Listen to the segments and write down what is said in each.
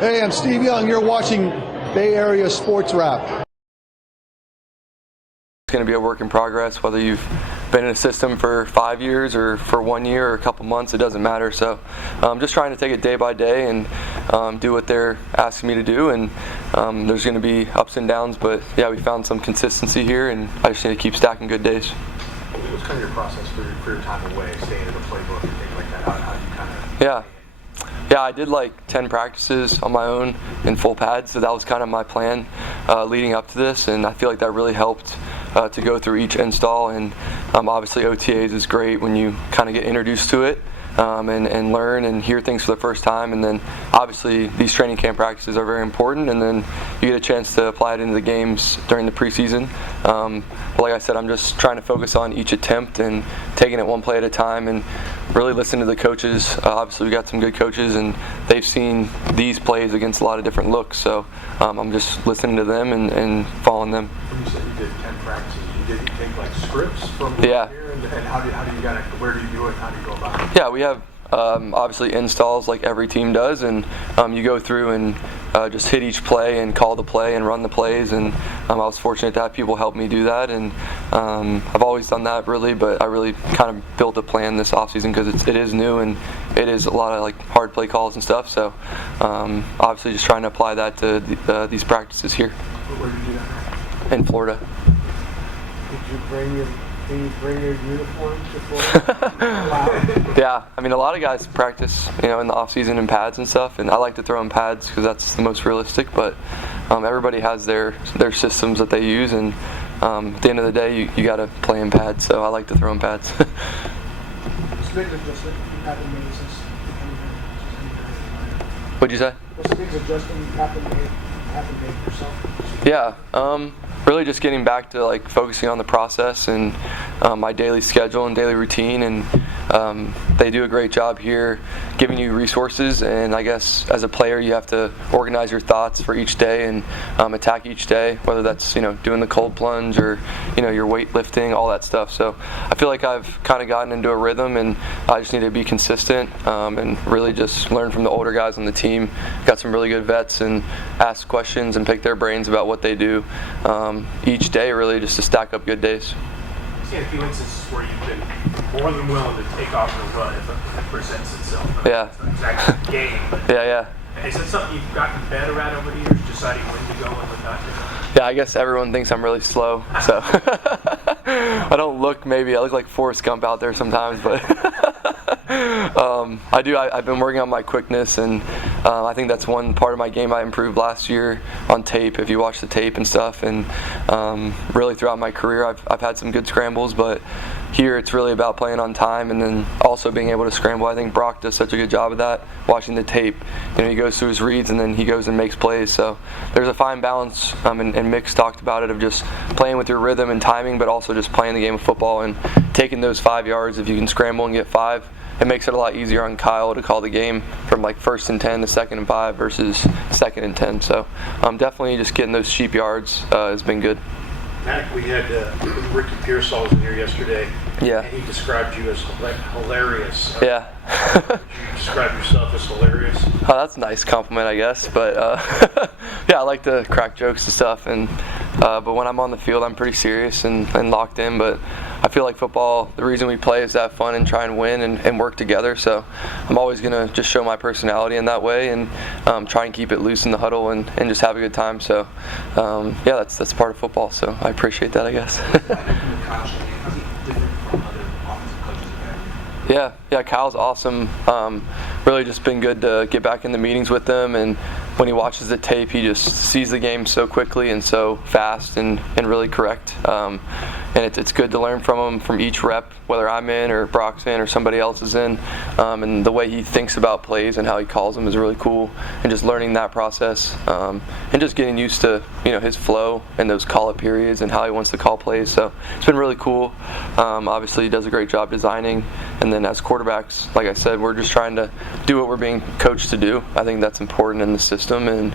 Hey, I'm Steve Young. You're watching Bay Area Sports Wrap. It's going to be a work in progress, whether you've been in a system for 5 years or for 1 year or a couple months, it doesn't matter. So just trying to take it day by day and do what they're asking me to do. And there's going to be ups and downs, but yeah, we found some consistency here, and I just need to keep stacking good days. What's kind of your process for your time away, staying in the playbook and things like that? How do you kind of... Yeah, I did like 10 practices on my own in full pads, so that was kind of my plan leading up to this, and I feel like that really helped to go through each install. And obviously OTAs is great when you kind of get introduced to it and learn and hear things for the first time, and then obviously these training camp practices are very important, and then you get a chance to apply it into the games during the preseason. But like I said, I'm just trying to focus on each attempt and taking it one play at a time and really listen to the coaches. Obviously we got some good coaches, and they've seen these plays against a lot of different looks, so I'm just listening to them and following them. When you said you did 10 practices, did you take like scripts from yeah. here, and how do you kind of, where do you do it, how do you go about it? Yeah, we have obviously installs like every team does, and you go through and just hit each play and call the play and run the plays, and I was fortunate to have people help me do that, and I've always done that really, but I really kind of built a plan this offseason because it is new and it is a lot of like hard play calls and stuff, so obviously just trying to apply that to these practices here. Where did you do that? In Florida. Did you bring your uniform to Florida? Wow. Yeah, I mean a lot of guys practice, in the off season in pads and stuff, and I like to throw in pads because that's the most realistic. But everybody has their systems that they use, and at the end of the day, you got to play in pads. So I like to throw in pads. What's the biggest adjustment you haven't made since What'd you say? What's the biggest adjustment you haven't made yourself? Yeah. Really just getting back to like focusing on the process and my daily schedule and daily routine, and they do a great job here giving you resources, and I guess as a player you have to organize your thoughts for each day and attack each day, whether that's doing the cold plunge or your weightlifting, all that stuff. So I feel like I've kind of gotten into a rhythm, and I just need to be consistent and really just learn from the older guys on the team. Got some really good vets, and ask questions and pick their brains about what they do each day, really just to stack up good days. I've seen a few instances where you've been more than willing to take off and run if it presents itself. Yeah. It's not exactly a game, but Yeah. Is that something you've gotten better at over the years, deciding when to go and when not to? Yeah, I guess everyone thinks I'm really slow, so I look like Forrest Gump out there sometimes, but I've been working on my quickness, and I think that's one part of my game I improved last year on tape, if you watch the tape and stuff, and really throughout my career I've had some good scrambles, but here it's really about playing on time and then also being able to scramble. I think Brock does such a good job of that, watching the tape. He goes through his reads and then he goes and makes plays, so there's a fine balance, and Mick's talked about it, of just playing with your rhythm and timing, but also just playing the game of football and taking those 5 yards. If you can scramble and get 5, it makes it a lot easier on Kyle to call the game from like 1st and 10 to 2nd and 5 versus 2nd and 10. So definitely just getting those cheap yards has been good. Mac, we had Ricky Pearsall was in here yesterday. Yeah. And he described you as hilarious. Yeah. Would you describe yourself as hilarious? Oh, that's a nice compliment, I guess. But yeah, I like to crack jokes and stuff. And but when I'm on the field, I'm pretty serious and locked in. But I feel like football, the reason we play is to have fun and try and win and work together. So I'm always gonna just show my personality in that way and try and keep it loose in the huddle and just have a good time. So yeah, that's part of football. So I appreciate that, I guess. Yeah, Kyle's awesome. Really just been good to get back in the meetings with him, and when he watches the tape, he just sees the game so quickly and so fast and really correct. And it's good to learn from him from each rep, whether I'm in or Brock's in or somebody else is in. And the way he thinks about plays and how he calls them is really cool. And just learning that process and just getting used to his flow and those call-up periods and how he wants to call plays. So it's been really cool. Obviously, he does a great job designing. And then as quarterbacks, like I said, we're just trying to do what we're being coached to do. I think that's important in the system, and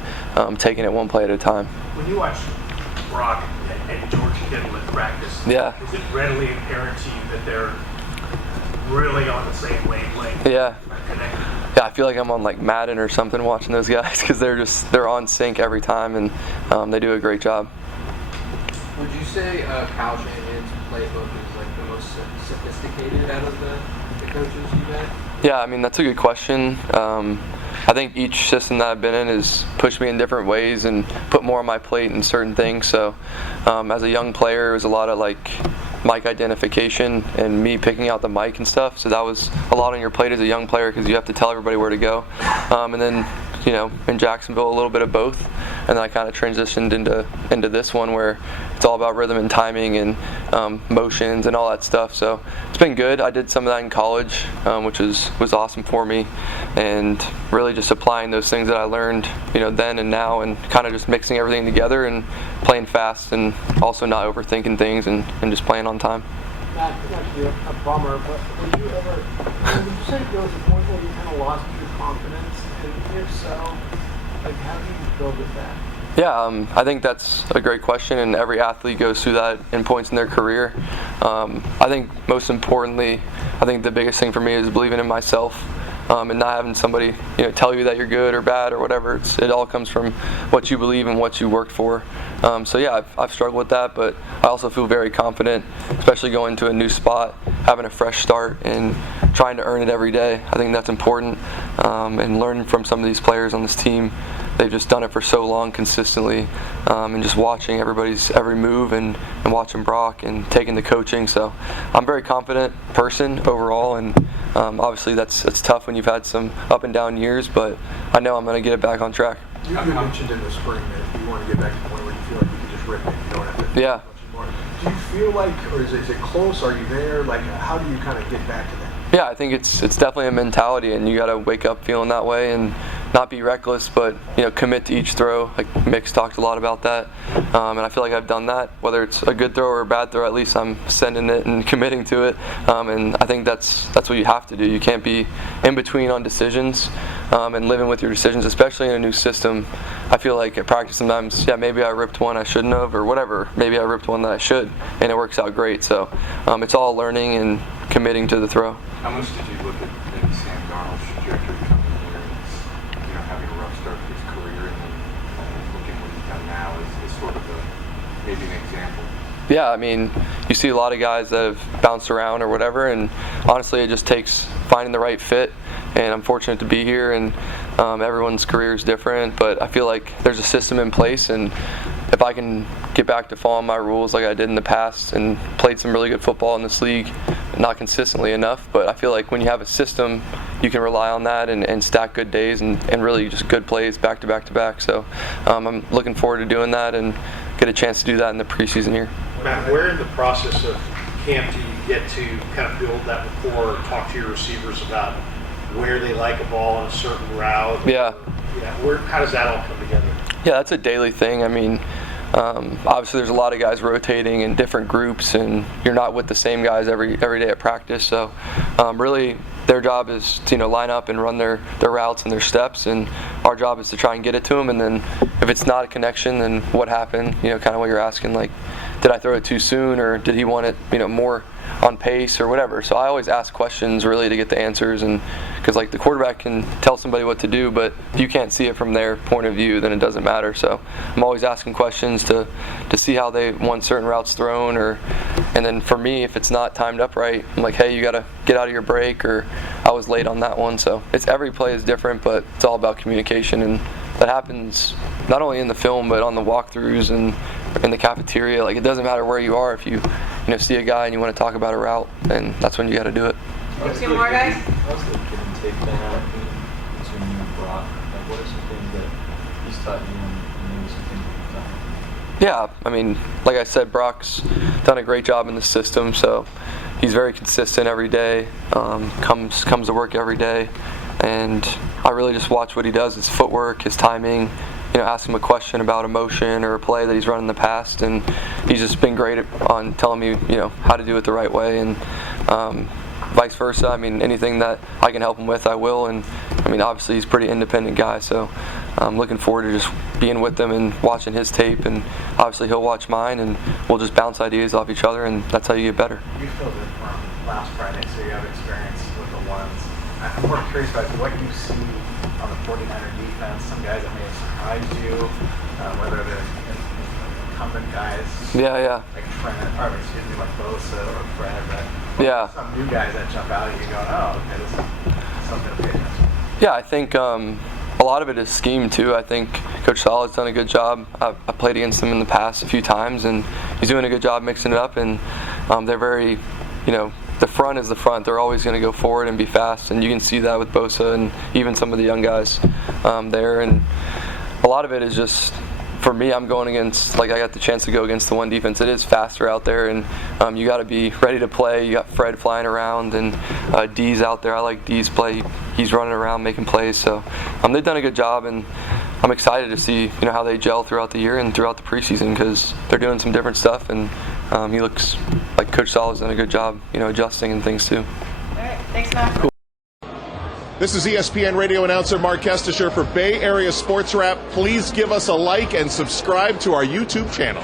taking it one play at a time. When you watch Brock and George Kittle at practice, yeah, is it readily apparent to you that they're really on the same wavelength? Yeah. Connected? Yeah, I feel like I'm on like Madden or something watching those guys because they're on sync every time, and they do a great job. Would you say Kyle Shanahan's playbook is like the most sophisticated out of the coaches you've had? Yeah, I mean, that's a good question. I think each system that I've been in has pushed me in different ways and put more on my plate in certain things. So as a young player, it was a lot of like mic identification and me picking out the mic and stuff. So that was a lot on your plate as a young player because you have to tell everybody where to go. And then, in Jacksonville, a little bit of both. And then I kind of transitioned into this one where it's all about rhythm and timing and motions and all that stuff. So it's been good. I did some of that in college, which was awesome for me. And really just applying those things that I learned, then and now, and kind of just mixing everything together and playing fast and also not overthinking things and just playing on time. Matt, it's actually a bummer, but would you say there was a point where you kind of lost your confidence? And if so, how do you build with that? Yeah, I think that's a great question, and every athlete goes through that in points in their career. I think most importantly, the biggest thing for me is believing in myself. And not having somebody tell you that you're good or bad or whatever. It all comes from what you believe and what you worked for. So yeah, I've struggled with that, but I also feel very confident, especially going to a new spot, having a fresh start and trying to earn it every day. I think that's important, and learning from some of these players on this team. They've just done it for so long consistently, and just watching everybody's every move and watching Brock and taking the coaching. So I'm a very confident person overall, and obviously that's tough when you've had some up and down years, but I know I'm going to get it back on track. You mentioned in the spring that you want to get back to the point where you feel like you can just rip it. You don't have to Yeah. do much more. Do you feel like, or is it close? Are you there? Like, how do you kind of get back to that? Yeah, I think it's definitely a mentality, and you got to wake up feeling that way and not be reckless, but commit to each throw. Like Mick's talked a lot about that, and I feel like I've done that. Whether it's a good throw or a bad throw, at least I'm sending it and committing to it. And I think that's what you have to do. You can't be in between on decisions, and living with your decisions, especially in a new system. I feel like at practice sometimes, maybe I ripped one I shouldn't have, or whatever. Maybe I ripped one that I should, and it works out great. So it's all learning and committing to the throw. How much did you look at maybe Sam Darnold's trajectory coming here and having a rough start to his career, and then looking what he's done now is sort of maybe an example? Yeah, I mean, you see a lot of guys that have bounced around or whatever, and honestly, it just takes finding the right fit. And I'm fortunate to be here, and everyone's career is different, but I feel like there's a system in place, and if I can get back to following my rules like I did in the past and played some really good football in this league, not consistently enough, but I feel like when you have a system, you can rely on that and stack good days and really just good plays back to back to back. So I'm looking forward to doing that and get a chance to do that in the preseason here. Matt, where in the process of camp do you get to kind of build that rapport or talk to your receivers about where they like a ball on a certain route? Yeah. How does that all come together? Yeah, that's a daily thing. I mean, obviously there's a lot of guys rotating in different groups, and you're not with the same guys every day at practice. So really their job is to line up and run their routes and their steps, and our job is to try and get it to them. And then if it's not a connection, then what happened? Kind of what you're asking, like, did I throw it too soon, or did he want it more on pace or whatever? So I always ask questions really to get the answers, and because like the quarterback can tell somebody what to do, but if you can't see it from their point of view, then it doesn't matter. So I'm always asking questions to see how they want certain routes thrown, and then for me, if it's not timed up right, I'm like, hey, you gotta get out of your break, or I was late on that one. So it's every play is different, but it's all about communication, and that happens not only in the film but on the walkthroughs and in the cafeteria. Like, it doesn't matter where you are. If you see a guy and you want to talk about a route, then that's when you got to do it. Two more guys. How's the give and take been between you and Brock? Like, what are some things that he's taught you and maybe some things that you've done? Yeah, I mean, like I said, Brock's done a great job in the system, so he's very consistent every day, comes to work every day, and I really just watch what he does, his footwork, his timing, ask him a question about a motion or a play that he's run in the past, and he's just been great on telling me, how to do it the right way, and vice versa. I mean, anything that I can help him with, I will, and I mean, obviously he's a pretty independent guy, so I'm looking forward to just being with him and watching his tape, and obviously he'll watch mine, and we'll just bounce ideas off each other, and that's how you get better. You filled in from last Friday, so you have experience with the ones. I'm more curious about what you see on the 49er defense. Some guys that may have surprised you, whether they're incumbent guys. Yeah. Like Trent, or excuse me, like Bosa or Fred. Yeah. Some new guys that jump out at you going, oh, okay, this is something to pay attention to. Yeah, I think a lot of it is scheme too. I think Coach Sala's done a good job. I played against him in the past a few times, and he's doing a good job mixing it up. And they're very, the front is the front. They're always going to go forward and be fast, and you can see that with Bosa and even some of the young guys there. And a lot of it is just, for me, I'm going against, I got the chance to go against the one defense. It is faster out there, and you got to be ready to play. You got Fred flying around, and D's out there. I like D's play. He's running around making plays. So they've done a good job, and I'm excited to see how they gel throughout the year and throughout the preseason, because they're doing some different stuff, and he looks like Coach Sala's done a good job, adjusting and things too. All right, thanks, Matt. Cool. This is ESPN radio announcer Mark Kestisher for Bay Area Sports Wrap. Please give us a like and subscribe to our YouTube channel.